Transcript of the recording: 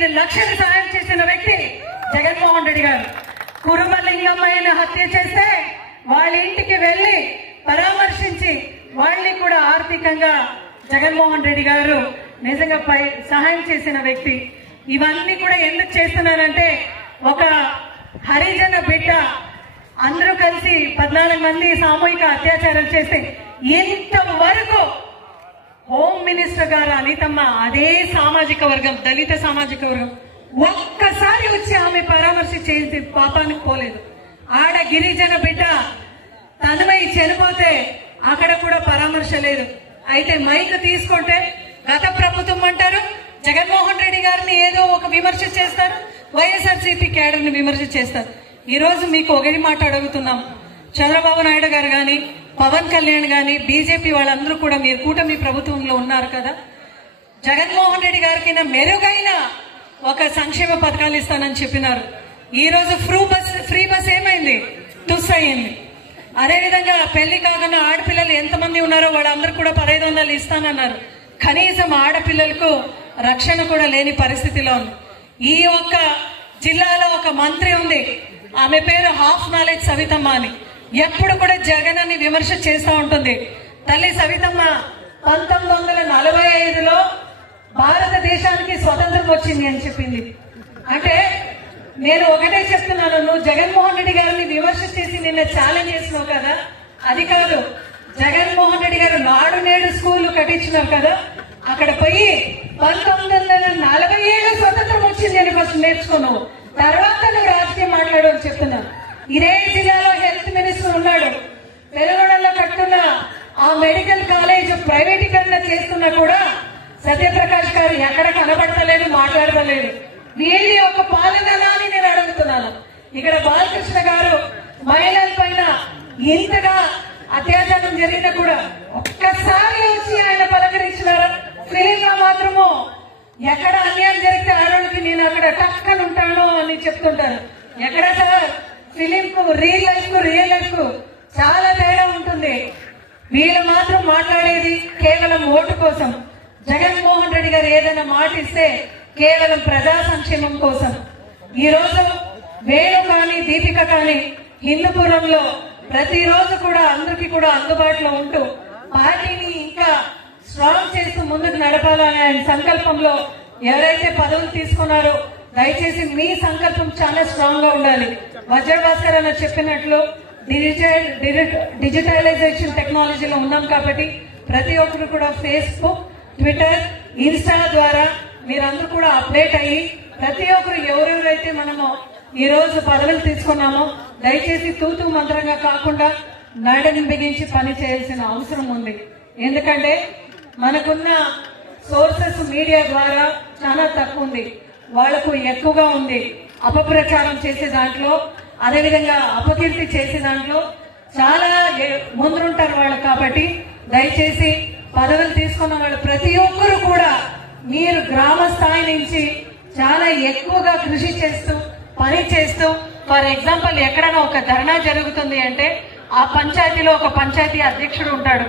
5 లక్షలు సహాయం చేసిన వ్యక్తి జగన్మోహన్ రెడ్డి గారు. కురుమలింగమ్మని హత్య చేస్తే వాళ్ళ ఇంటికి వెళ్లి పరామర్శించి వాళ్ళని కూడా ఆర్థికంగా జగన్మోహన్ రెడ్డి గారు నిజంగా సహాయం చేసిన వ్యక్తి. ఇవన్నీ కూడా ఎందుకు చేస్తున్నారంటే ఒక హరిజన బిడ్డ అందరూ కలిసి 14 మంది సామూహిక అత్యాచారాలు చేస్తే ఇంతవరకు హోమ్ మినిస్టర్ గారు అనితమ్మ అదే సామాజిక వర్గం దళిత సామాజిక వర్గం ఒక్కసారి వచ్చి ఆమె పరామర్శ చేసి పాపానికి పోలేదు. ఆడ గిరిజన బిడ్డ తనమై చనిపోతే అక్కడ కూడా పరామర్శ లేదు. అయితే మైక్ తీసుకుంటే గత ప్రభుత్వం అంటారు, జగన్మోహన్ రెడ్డి గారిని ఏదో ఒక విమర్శ చేస్తారు, వైఎస్ఆర్సీపీ క్యాడర్ ని విమర్శ చేస్తారు. ఈ రోజు మీకు ఒకటి మాట అడుగుతున్నాం, చంద్రబాబు నాయుడు గారు గాని పవన్ కళ్యాణ్ గాని బీజేపీ వాళ్ళందరూ కూడా మీరు కూటమి ప్రభుత్వంలో ఉన్నారు కదా, జగన్మోహన్ రెడ్డి గారికి మెరుగైన ఒక సంక్షేమ పథకాలు ఇస్తానని చెప్పినారు. ఈ రోజు ఫ్రీ బస్ ఏమైంది? తుస్ అయింది. అదేవిధంగా పెళ్లి కాకుండా ఆడపిల్లలు ఎంతమంది ఉన్నారో వాళ్ళందరూ కూడా 1500 ఇస్తానన్నారు. కనీసం ఆడపిల్లలకు రక్షణ కూడా లేని పరిస్థితిలో ఉంది. ఈ ఒక్క జిల్లాలో ఒక మంత్రి ఉంది, ఆమె పేరు హాఫ్ నాలెడ్జ్ సవితమ్మ అని. ఎప్పుడు కూడా జగన్ విమర్శ చేస్తూ ఉంటుంది. తల్లి సవితమ్మ 1945లో భారతదేశానికి స్వతంత్రం వచ్చింది అని చెప్పింది. అంటే నేను ఒకటే చెప్తున్నాను, నువ్వు జగన్మోహన్ రెడ్డి గారిని విమర్శ చేసి నిన్న ఛాలెంజ్ చేసినావు కదా, అది కాదు. జగన్మోహన్ రెడ్డి గారు నాడు నేడు స్కూల్ కట్టించినారు కదా, అక్కడ పోయి 1947 స్వతంత్రం వచ్చింది అని ఫస్ట్ నేర్చుకున్నావు, తర్వాత నువ్వు రాజకీయం మాట్లాడు అని చెప్తున్నాను. ఇదే జిల్లాలో హెల్త్ మినిస్టర్ ఉన్నాడు, వెలుగొండలో కట్టున్న ఆ మెడికల్ కాలేజ్ ప్రైవేటీకరణ చేస్తున్నా కూడా సత్యప్రకాష్ గారు ఎక్కడ కనబడతలేదు, మాట్లాడతలేదు. వీళ్ళ ఒక పాలన అని నేను అడుగుతున్నాను. ఇక్కడ బాలకృష్ణ గారు మహిళల పైన ఇంతగా అత్యాచారం జరిగినా కూడా ఒక్కసారి వచ్చి ఆయన పలకరించినారు. ఫిలిం లో మాత్రము ఎక్కడ అన్యాయం జరిగితే ఆడవాళ్ళకి నేను అక్కడ టక్కని ఉంటాను అని చెప్తుంటారు. ఎక్కడ సార్ ఫిలిం కు రియల్ లైఫ్ కు చాలా తేడా ఉంటుంది. వీళ్ళు మాత్రం మాట్లాడేది కేవలం ఓటు కోసం. జగన్మోహన్ రెడ్డి గారు ఏదైనా మాట ఇస్తే కేవలం ప్రజా సంక్షేమం కోసం. ఈ రోజు వేణు కానీ దీపిక కానీ హిందూపురంలో ప్రతిరోజు కూడా అందరికీ కూడా అందుబాటులో ఉంటూ పార్టీని ఇంకా స్ట్రాంగ్ చేస్తూ ముందుకు నడపాలనే ఆయన సంకల్పంలో ఎవరైతే పదవులు తీసుకున్నారో దయచేసి మీ సంకల్పం చాలా స్ట్రాంగ్ గా ఉండాలి. వజ్ర భాస్కర్ అన్న చెప్పినట్లు డిజిటలైజేషన్ టెక్నాలజీలో ఉన్నాం కాబట్టి ప్రతి ఒక్కరు కూడా ఫేస్బుక్, ట్విట్టర్, ఇన్స్టా ద్వారా మీరందరూ కూడా అప్డేట్ అయ్యి ప్రతి ఒక్కరు ఎవరెవరైతే మనము ఈ రోజు పదవులు తీసుకున్నామో దయచేసి తూతూ మంత్రంగా కాకుండా నడని బిగించి పని చేయాల్సిన అవసరం ఉంది. ఎందుకంటే మనకున్న సోర్సెస్ మీడియా ద్వారా చాలా తక్కువ ఉంది, వాళ్లకు ఎక్కువగా ఉంది. అపప్రచారం చేసే దాంట్లో, అదేవిధంగా అపకీర్తి చేసే దాంట్లో చాలా ముందుంటారు వాళ్ళు. కాబట్టి దయచేసి పదవులు తీసుకున్న వాళ్ళు ప్రతి ఒక్కరు కూడా మీరు గ్రామ స్థాయి నుంచి చాలా ఎక్కువగా కృషి చేస్తూ పని చేస్తూ, ఫర్ ఎగ్జాంపుల్ ఎక్కడైనా ఒక ధర్నా జరుగుతుంది అంటే ఆ పంచాయతీలో ఒక పంచాయతీ అధ్యక్షుడు ఉంటాడు.